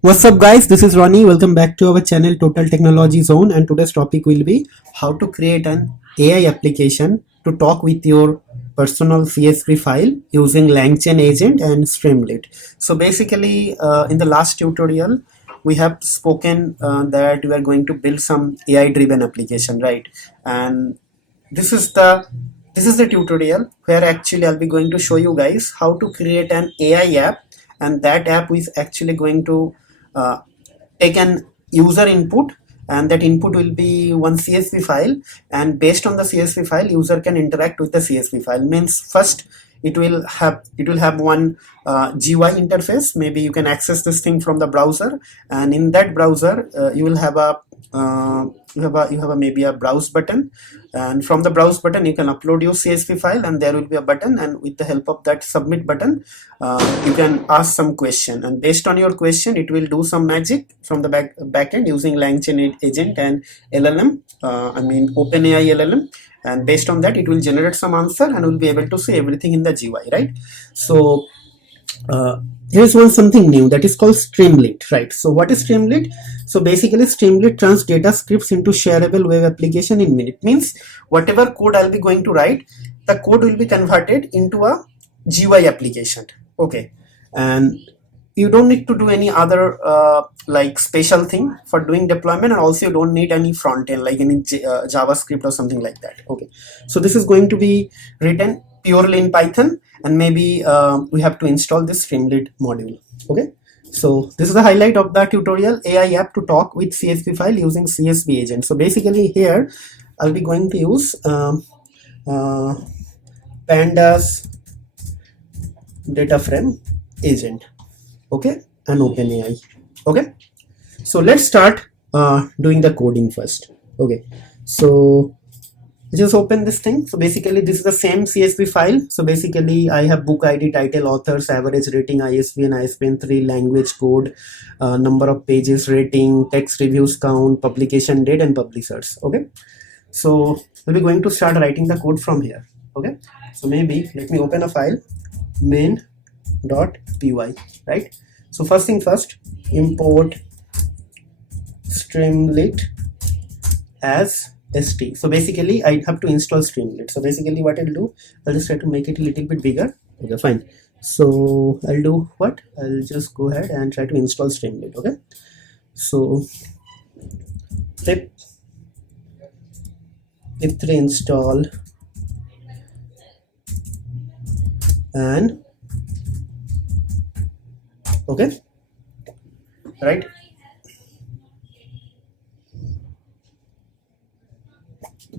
What's up guys, this is Ronnie. Welcome back to our channel Total Technology Zone, and today's topic will be how to create an AI application to talk with your personal CSV file using Langchain agent and Streamlit. So basically in the last tutorial we have spoken that we are going to build some AI driven application, right? And this is the tutorial where actually I'll be going to show you guys how to create an AI app, and that app is actually going to uh, take an user input, and that input will be one CSV file, and based on the CSV file user can interact with the CSV file. Means first it will have one GUI interface. Maybe you can access this thing from the browser, and in that browser you will have a maybe a browse button, and from the browse button you can upload your CSV file, and there will be a button, and with the help of that submit button you can ask some question, and based on your question it will do some magic from the backend using Langchain agent and LLM, OpenAI LLM, and based on that it will generate some answer and will be able to see everything in the GUI, right? So here's something new that is called Streamlit, right? So what is Streamlit? So basically Streamlit turns data scripts into shareable web application in minute. Means whatever code I'll be going to write, the code will be converted into a GUI application. Okay, and you don't need to do any other like special thing for doing deployment, and also you don't need any front end like any JavaScript or something like that. Okay, so this is going to be written purely in Python, and maybe we have to install this Streamlit module. Okay, so this is the highlight of the tutorial: AI app to talk with CSV file using CSV agent. So basically here I'll be going to use uh, pandas data frame agent, okay, and OpenAI. Okay, so let's start doing the coding first. Okay, so just open this thing. So basically this is the same CSV file. So basically I have book ID, title, authors, average rating, ISBN, ISBN 3, language code, number of pages, rating, text reviews count, publication date, and publishers. Okay, so we'll be going to start writing the code from here. Okay, so maybe let me open a file, main.py, right? So first thing first, import Streamlit as st. So basically I have to install Streamlit. So basically what I'll do, I'll just try to make it a little bit bigger. Okay, fine. So I'll do what? I'll just go ahead and try to install Streamlit. Okay, so pip3 install and okay, right?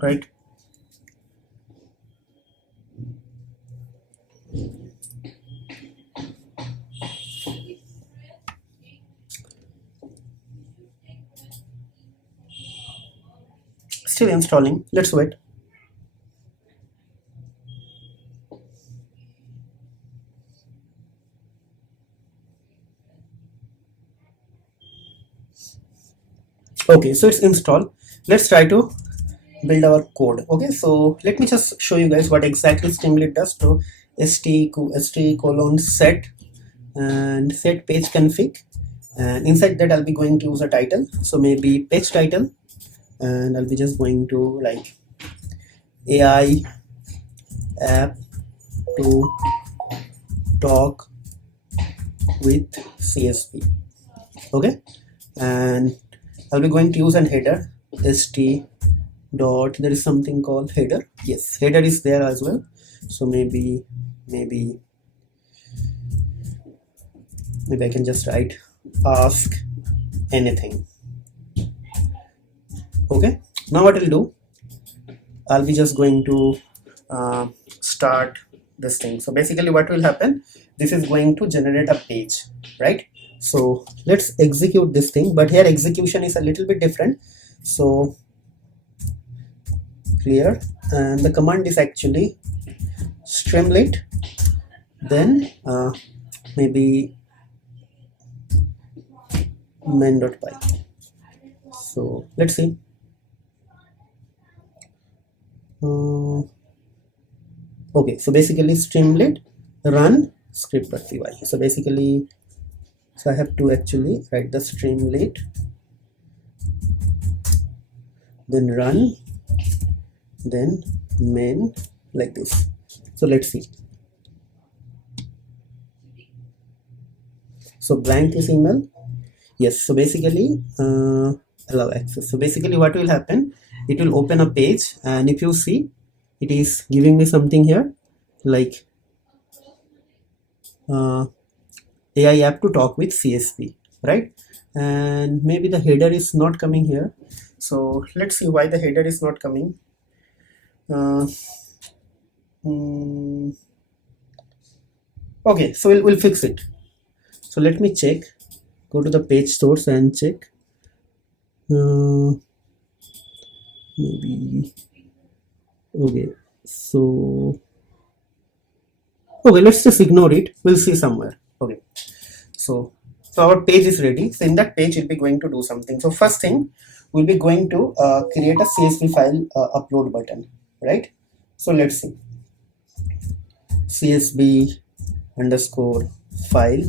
Right. Still installing. Let's wait. Okay, so it's installed. Let's try to build our code. Okay, so let me just show you guys what exactly Streamlit does. So st colon set and set page config, and inside that I'll be going to use a title. So maybe page title, and I'll be just going to like AI app to talk with CSV. Okay, and I'll be going to use an header st dot, there is something called header. Yes, header is there as well. So maybe I can just write ask anything. Okay, now what I'll do, I'll be just going to start this thing. So basically what will happen, this is going to generate a page, right? So let's execute this thing, but here execution is a little bit different. So clear, and the command is actually Streamlit, then maybe main.py. So let's see. Okay, so basically Streamlit run script.py. So basically So I have to actually write the Streamlit, then run, then main, like this. So let's see. So blank is email. Yes, so basically allow access. So basically what will happen, it will open a page, and if you see, it is giving me something here like AI app to talk with CSP, right? And maybe the header is not coming here. So let's see why the header is not coming. Okay, so we'll fix it. So let me check, go to the page source and check. Maybe, okay, so okay, let's just ignore it, we'll see somewhere. Okay, so our page is ready. So in that page we'll be going to do something. So first thing, we'll be going to create a CSV file upload button, right? So let's see, CSV underscore file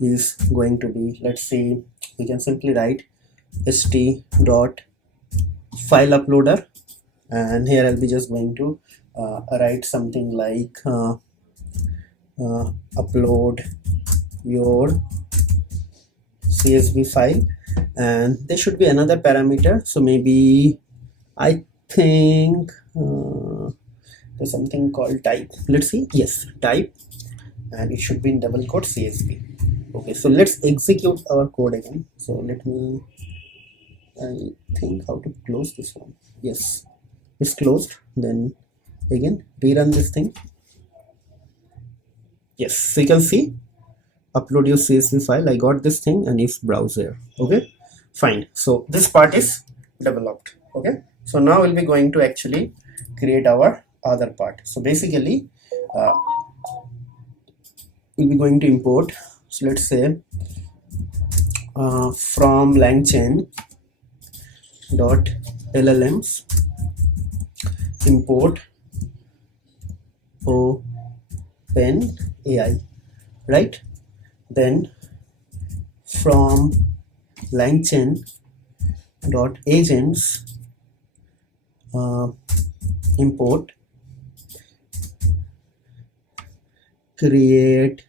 is going to be, let's see, we can simply write st dot file uploader, and here I'll be just going to write something like upload your CSV file, and there should be another parameter. So maybe I think there's something called type. Let's see, yes, type, and it should be in double quote CSV. Okay, so let's execute our code again. So let me, I think how to close this one. Yes, it's closed. Then again rerun this thing. Yes, so you can see upload your CSV file. I got this thing and it's browser. Okay, fine. So this part is developed. Okay, so now we'll be going to actually create our other part. So basically we'll be going to import. So let's say from Langchain dot LLMs import OpenAI, right? Then from Langchain dot agents import create,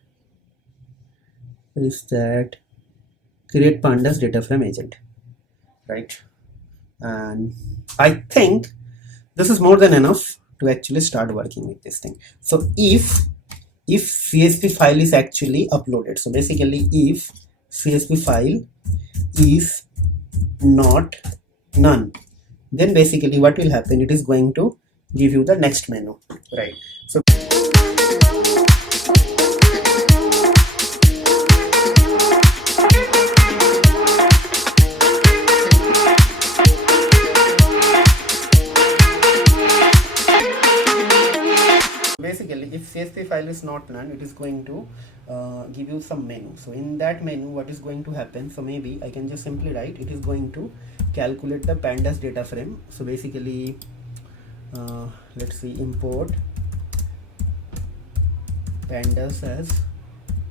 is that create pandas data frame agent, right? And I think this is more than enough to actually start working with this thing. So if CSV file is actually uploaded, so basically if CSV file is not none, then basically what will happen, it is going to give you the next menu, right? So basically if CSV file is not none, it is going to give you some menu. So in that menu what is going to happen, so maybe I can just simply write, it is going to calculate the pandas data frame. So basically let's see, import pandas as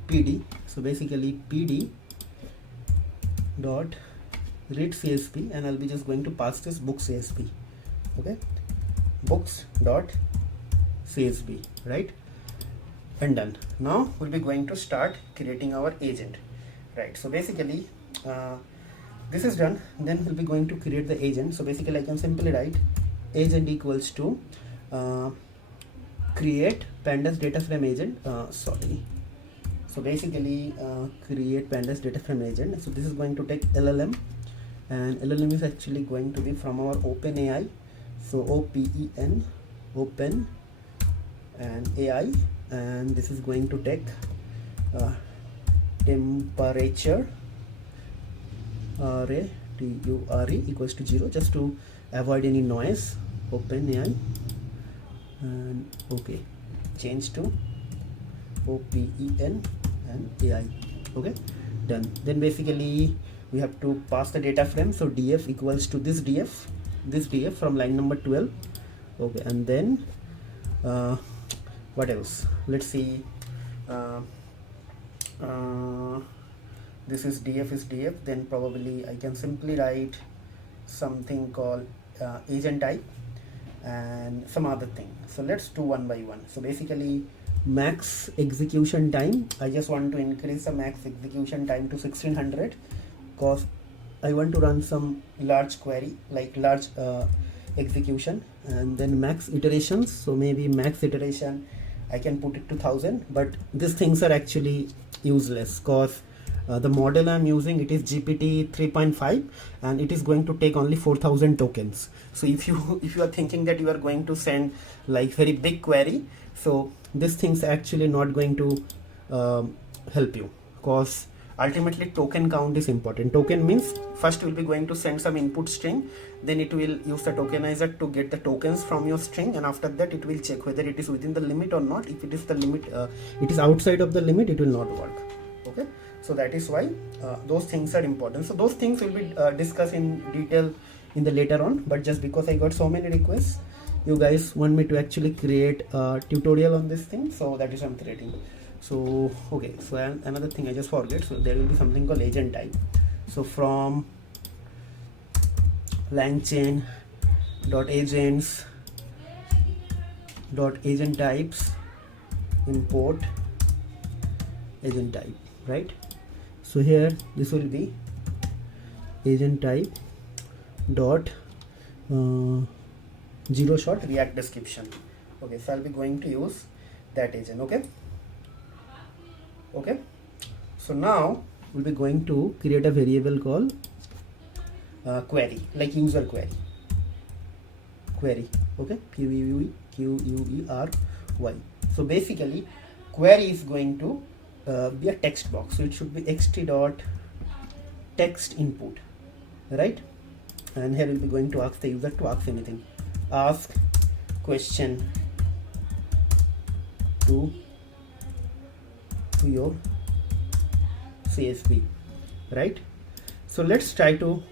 PD. So basically PD dot read CSV, and I'll be just going to pass this book CSV. Okay, books dot CSV, right? And done. Now we'll be going to start creating our agent, right? So basically this is done. Then we'll be going to create the agent. So basically I can simply write agent equals to create pandas data frame agent, so basically create pandas data frame agent. So this is going to take LLM, and LLM is actually going to be from our OpenAI. So OPEN, open and AI, and this is going to take temperature array TURE equals to 0, just to avoid any noise. OpenAI, and okay, change to OPEN and AI. Okay, done. Then basically we have to pass the data frame. So df equals to this df from line number 12. Okay, and then what else, let's see, this is df, then probably I can simply write something called agent type and some other thing. So let's do one by one. So basically max execution time, I just want to increase the max execution time to 1600 because I want to run some large query, like large execution. And then max iterations, so maybe max iteration I can put it to 1000, but these things are actually useless because the model I'm using, it is GPT 3.5 and it is going to take only 4000 tokens. So if you are thinking that you are going to send like very big query, so this thing's actually not going to help you, because ultimately token count is important. Token means first you will be going to send some input string, then it will use the tokenizer to get the tokens from your string, and after that it will check whether it is within the limit or not. If it is the limit, it is outside of the limit, it will not work. Okay, so that is why those things are important. So those things will be discussed in detail in the later on, but just because I got so many requests, you guys want me to actually create a tutorial on this thing, so that is I'm creating. So okay, so another thing I just forget, so there will be something called agent type. So from Langchain .agents .agent types import agent type, right? So here this will be agent type dot zero shot react description. Okay, so I'll be going to use that agent. Okay, so now we'll be going to create a variable called query, like user query. Okay, query. So basically query is going to be a text box, so it should be xt dot text input, right? And here we'll be going to ask the user to ask anything. Ask question to your CSV, right? So let's try to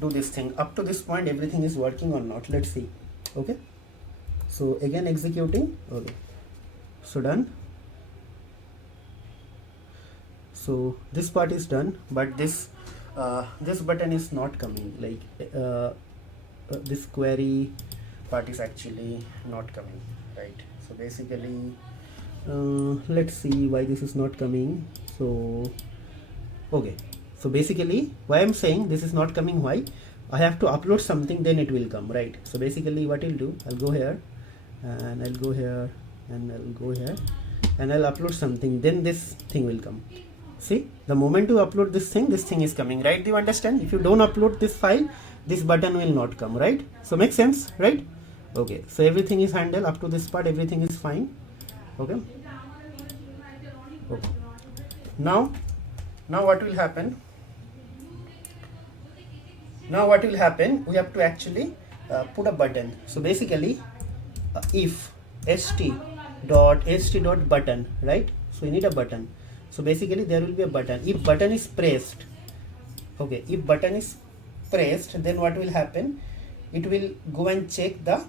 do this thing. Up to this point everything is working or not, let's see. Okay, so again executing. Okay, so done. So this part is done, but this button is not coming, like this query part is actually not coming, right? So basically let's see why this is not coming. So okay, so basically why I'm saying this is not coming, why? I have to upload something, then it will come, right? So basically what I'll do, I'll go here and I'll go here and I'll go here and I'll upload something, then this thing will come. See, the moment you upload this thing is coming, right? Do you understand? If you don't upload this file, this button will not come, right? So makes sense, right? Okay, so everything is handled up to this part, everything is fine. Okay, now what will happen? We have to actually put a button. So basically if st dot button, right? So you need a button. So basically there will be a button. If button is pressed, okay, if button is pressed, then what will happen? It will go and check the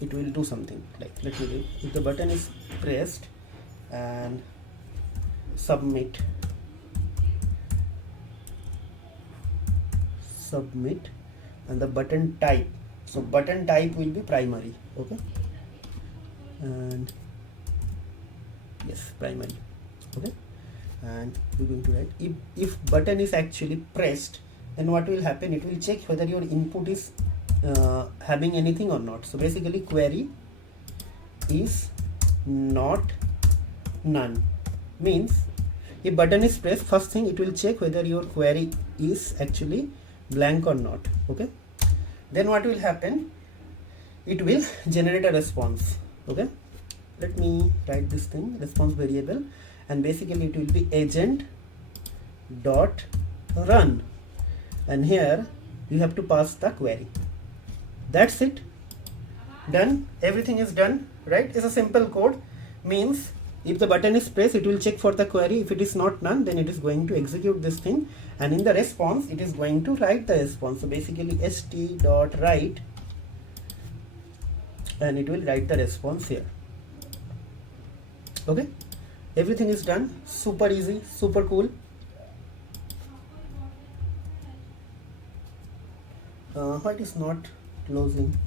it will do something, like let me do. If the button is pressed and submit, and the button type, so button type will be primary. Okay, and yes, primary. Okay, and we're going to write if button is actually pressed, then what will happen? It will check whether your input is having anything or not. So basically query is not none, means if button is pressed, first thing it will check whether your query is actually blank or not. Okay, then what will happen? It will generate a response. Okay, let me write this thing, response variable, and basically it will be agent dot run, and here you have to pass the query. That's it, done. Everything is done, right? It's a simple code. Means if the button is pressed, it will check for the query. If it is not none, then it is going to execute this thing, and in the response it is going to write the response. So basically st.write, and it will write the response here. Okay, everything is done. Super easy, super cool. Why it is not closing?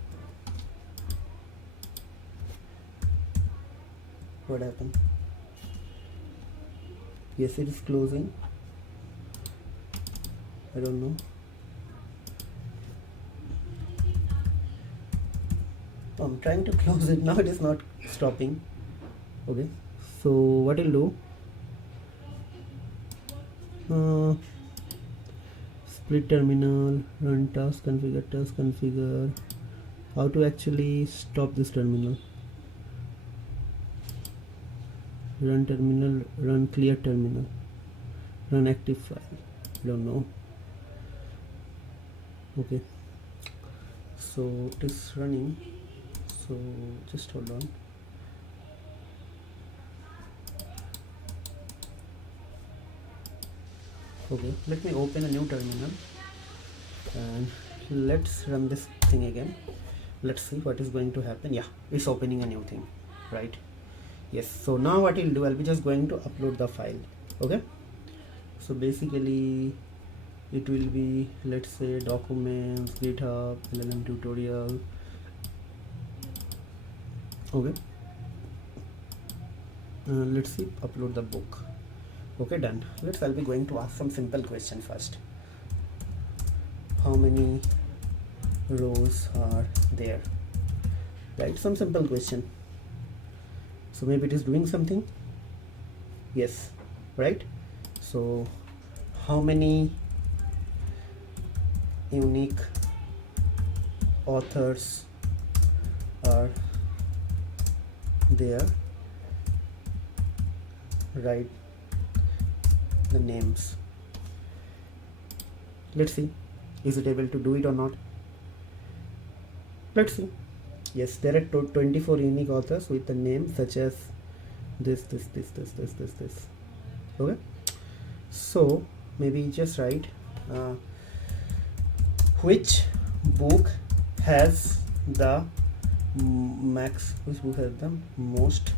What happened? Yes, it is closing. I don't know. I'm trying to close it now. It is not stopping. Okay, so what I'll do, split terminal, run task configure. How to actually stop this terminal? Run terminal, run clear terminal, run active file. Don't know. Okay, so it is running, so just hold on. Okay, let me open a new terminal and let's run this thing again. Let's see what is going to happen. Yeah, it's opening a new thing, right? Yes, so now what I'll do, I'll be just going to upload the file. Okay, so basically it will be, let's say, documents, GitHub, LLM tutorial. Okay, let's see, upload the book. Okay, done. I'll be going to ask some simple question first. How many rows are there? Right, some simple question. So maybe it is doing something. Yes, right. So how many unique authors are there? Write the names. Let's see, is it able to do it or not? Let's see. Yes, there are 24 unique authors with the name such as this. Okay, so maybe just write which book has the most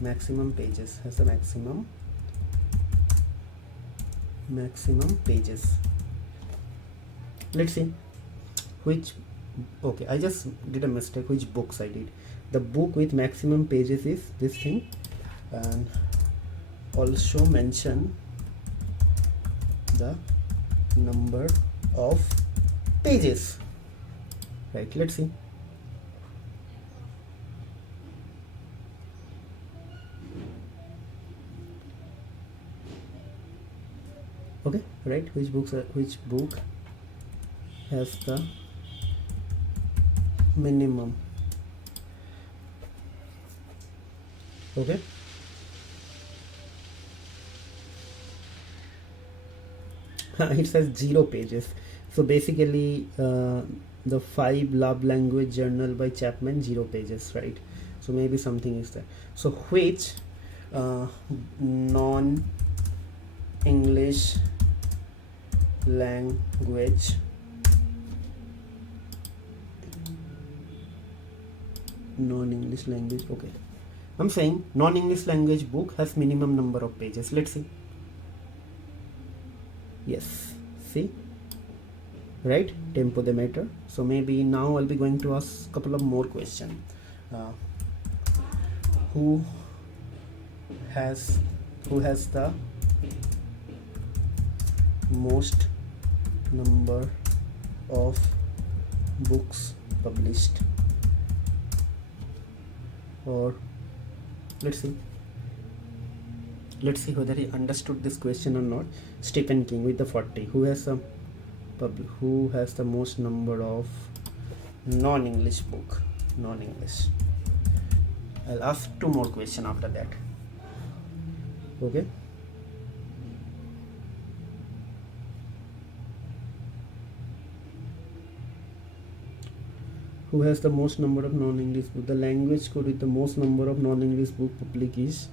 maximum pages, has the maximum pages. Let's see which, okay, I just did a mistake. Which books I did? The book with maximum pages is this thing, and also mention the number of pages, right? Let's see. Okay, right, which book has the minimum? Okay, it says 0 pages. So basically the 5 love language journal by Chapman, 0 pages, right? So maybe something is there. So which non-English language okay, I'm saying non-English language book has minimum number of pages. Let's see. Yes, see, right, tempo the matter. So maybe now I'll be going to ask a couple of more questions. Who has the most number of books published? Or let's see whether he understood this question or not. Stephen King with the 40. Who has the most number of non-English book? Non-English. I'll ask 2 more questions after that. Okay, who has the most number of non-English book? The language code with the most number of non-English book public is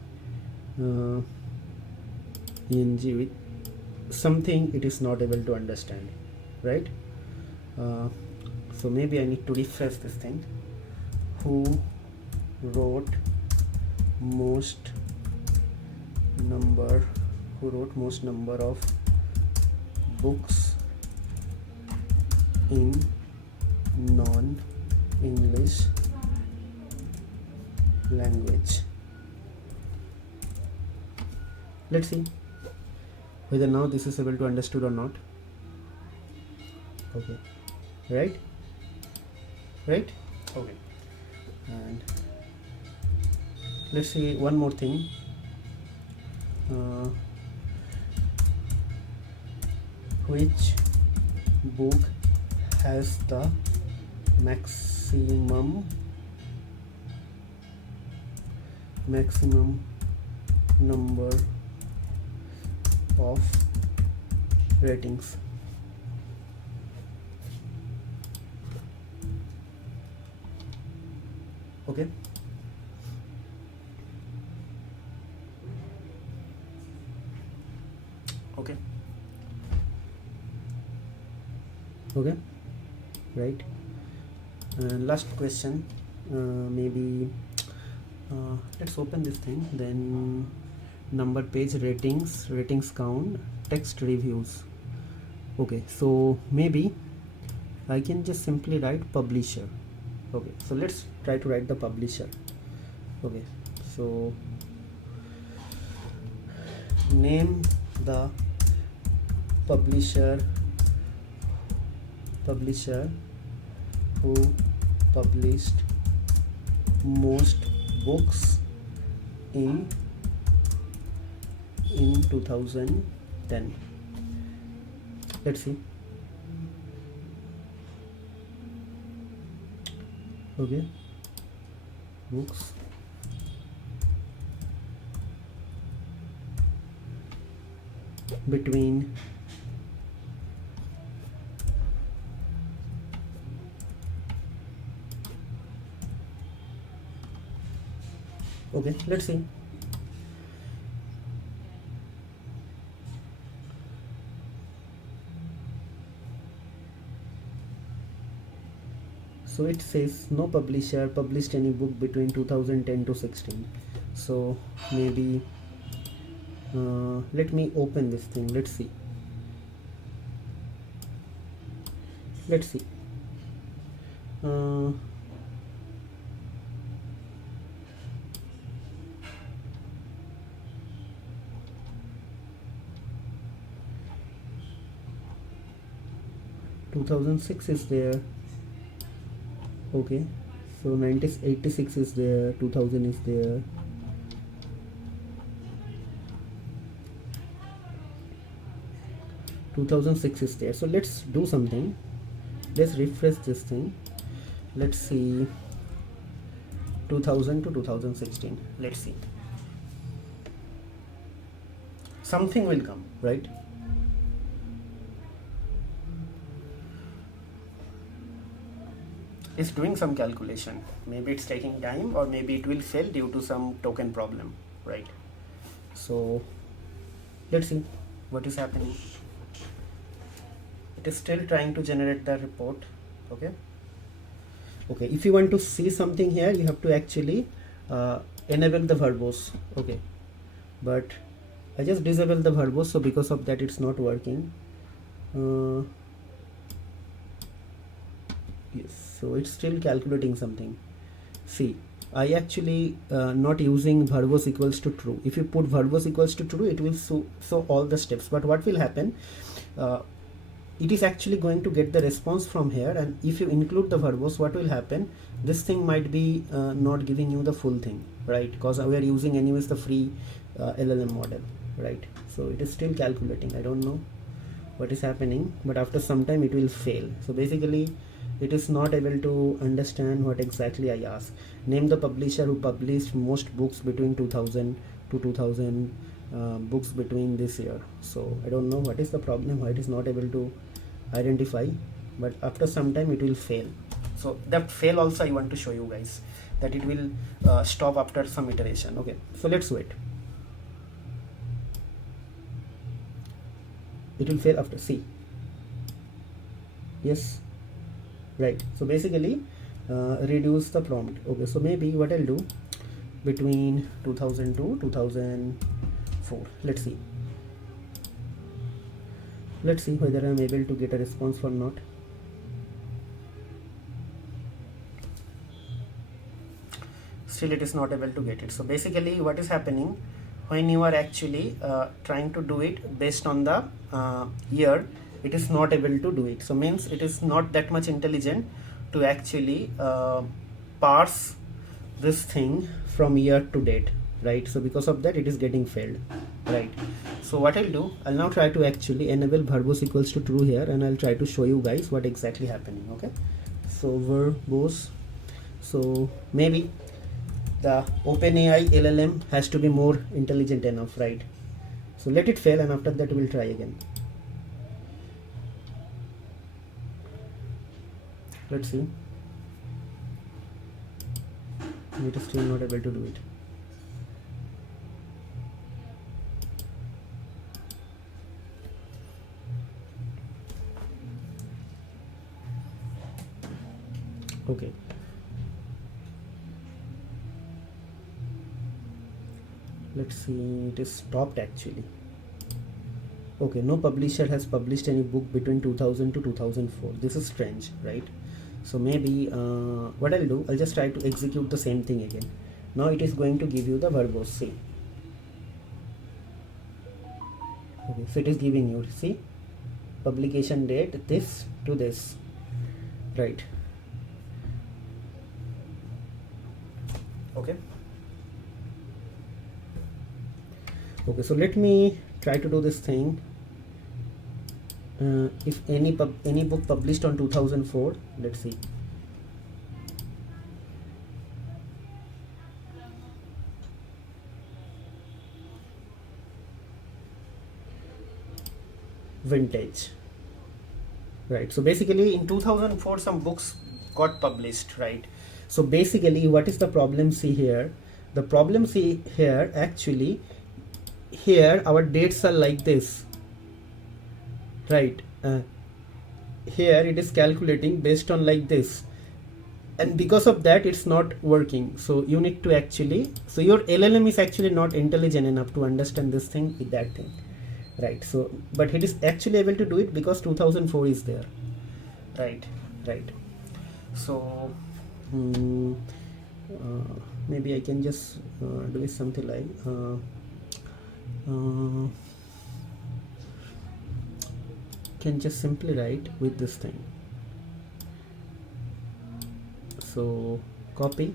ENG with something it is not able to understand, right? So maybe I need to refresh this thing. Who wrote most number of books in non-English language. Let's see whether now this is able to understood or not. Okay, right, okay. And let's see one more thing. Which book has the maximum number of ratings? Okay, okay, right. Last question, maybe let's open this thing, then number page, ratings count, text reviews. Okay, so maybe I can just simply write publisher. Okay, so let's try to write the publisher. Okay, so name the publisher who published most books in 2010. Let's see. Okay, books between okay, let's see. So it says no publisher published any book between 2010 to 16. So maybe let me open this thing. Let's see. 2006 is there. Okay, so 1986 is there, 2000 is there. (2006) is there. So let's do something. Let's refresh this thing. Let's see 2000 to 2016. Let's see. Something will come, right? It's doing some calculation. Maybe it's taking time, or maybe it will fail due to some token problem, right? So let's see what is happening. It is still trying to generate the report. Okay, if you want to see something here, you have to actually enable the verbose. Okay, but I just disabled the verbose, so because of that it's not working. Yes, so it's still calculating something. See, I actually not using verbose equals to true. If you put verbose equals to true, it will show all the steps. But what will happen, it is actually going to get the response from here, and if you include the verbose, what will happen, this thing might be not giving you the full thing, right? Because we are using anyways the free LLM model, right? So it is still calculating. I don't know what is happening, but after some time it will fail. So basically it is not able to understand what exactly I ask. Name the publisher who published most books between 2000 to 2000 books between this year. So I don't know what is the problem, why it is not able to identify, but after some time it will fail. So that fail also I want to show you guys, that it will stop after some iteration. Okay, so let's wait. It will fail after, see, yes, right? So basically reduce the prompt. Okay, so maybe what I'll do, between 2000 to 2004, let's see whether I'm able to get a response or not. still it is not able to get it. So basically what is happening, when you are actually trying to do it based on the year, it is not able to do it. So means it is not that much intelligent to actually parse this thing from year to date, right? So because of that it is getting failed, right? So what I'll do, I'll now try to actually enable verbose equals to true here, and I'll try to show you guys what exactly happening. Okay, so verbose, so maybe the OpenAI LLM has to be more intelligent enough, right? So let it fail, and after that we'll try again. Let's see. It is still not able to do it. Okay. Let's see, it is stopped actually. Okay, no publisher has published any book between 2000 to 2004. This is strange, right? So maybe what I'll do, I'll just try to execute the same thing again. Now it is going to give you the verbose. See, okay, so it is giving you, see, publication date this to this, right? Okay, okay, so let me try to do this thing. If any book published on 2004, let's see. Vintage, right? So basically in 2004 some books got published, right? So basically what is the problem? See here, the problem, see here, actually here our dates are like this, right? Here it is calculating based on like this, and because of that it's not working. So you need to actually, so your LLM is actually not intelligent enough to understand this thing with that thing, right? So but it is actually able to do it because 2004 is there, right? So maybe I can just do it something like can just simply write with this thing. So copy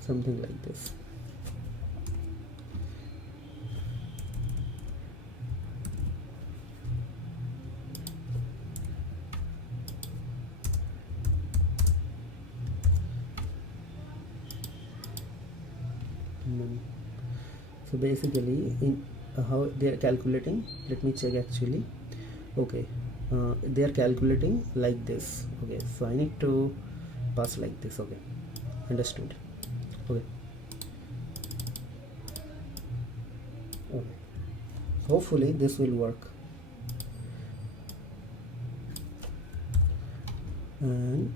something like this. So basically in how they are calculating, let me check actually. Okay, they are calculating like this. Okay, so I need to pass like this. Okay, understood. Okay, hopefully this will work. And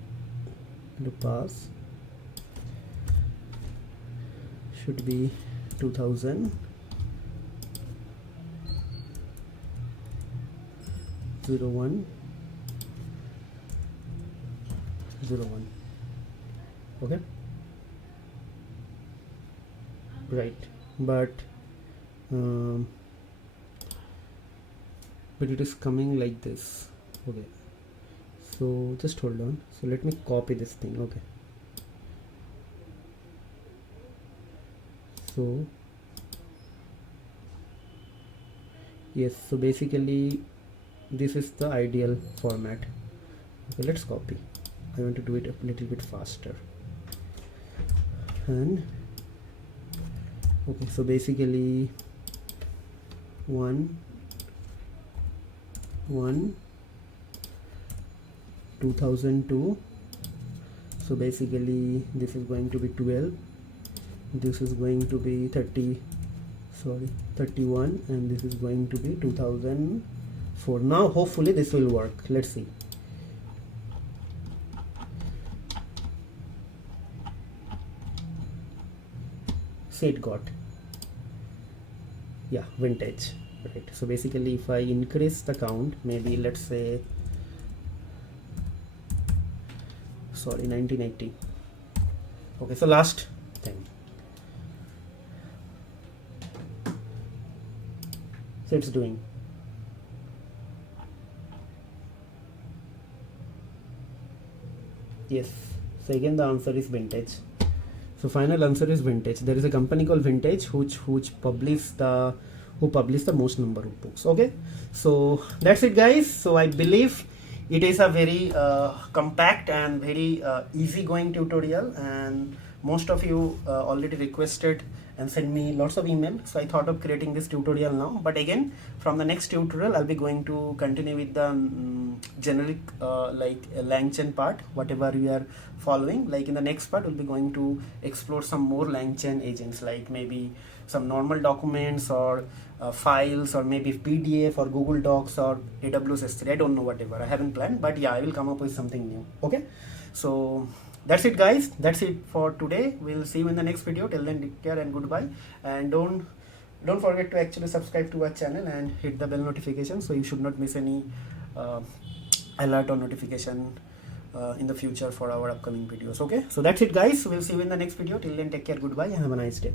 the pass should be 2000 01 01. Okay, right, but it is coming like this. Okay, so just hold on. So let me copy this thing. Okay, so yes, so basically this is the ideal format. Okay, let's copy. I want to do it a little bit faster. And okay, so basically 2002. So basically this is going to be 12, this is going to be 31, and this is going to be 2004. Now hopefully this will work. Let's see. See, it got, yeah, vintage, right? So basically if I increase the count, maybe let's say 1980. Okay, so last thing. So it's doing. Yes. So again the answer is vintage. So final answer is vintage. There is a company called Vintage which published the most number of books. Okay, so that's it guys. So I believe it is a very compact and very easy going tutorial, and most of you already requested and sent me lots of emails, so I thought of creating this tutorial now. But again, from the next tutorial I'll be going to continue with the generic Langchain part, whatever we are following. Like in the next part we'll be going to explore some more Langchain agents, like maybe some normal documents or files, or maybe PDF or Google Docs or AWS S3. I don't know, whatever, I haven't planned, but yeah, I will come up with something new. Okay, so that's it guys, that's it for today. We'll see you in the next video. Till then, take care and goodbye, and don't forget to actually subscribe to our channel and hit the bell notification, so you should not miss any alert or notification in the future for our upcoming videos. Okay, so that's it guys, we'll see you in the next video. Till then, take care, goodbye, and have a nice day.